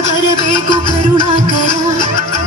परमे को करुणा करा।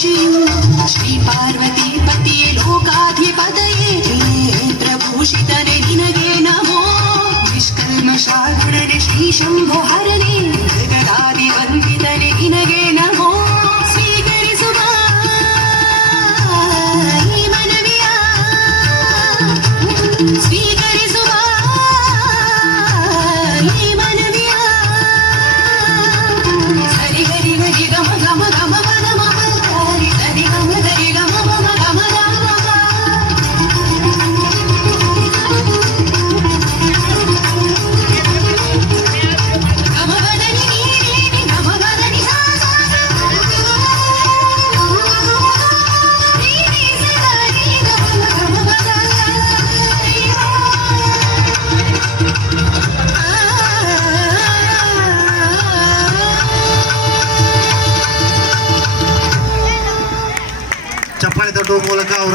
श्री पार्वती पतिये लोकाधिपतये त्रिनेत्रभूषितने निनगे नमो। निष्कल्मशाकरणे श्रीशम्भुहरणे जगदादिवन्दितने निनगे नमो। Come on, come on, come on. ಮೂಲಕ ಅವರ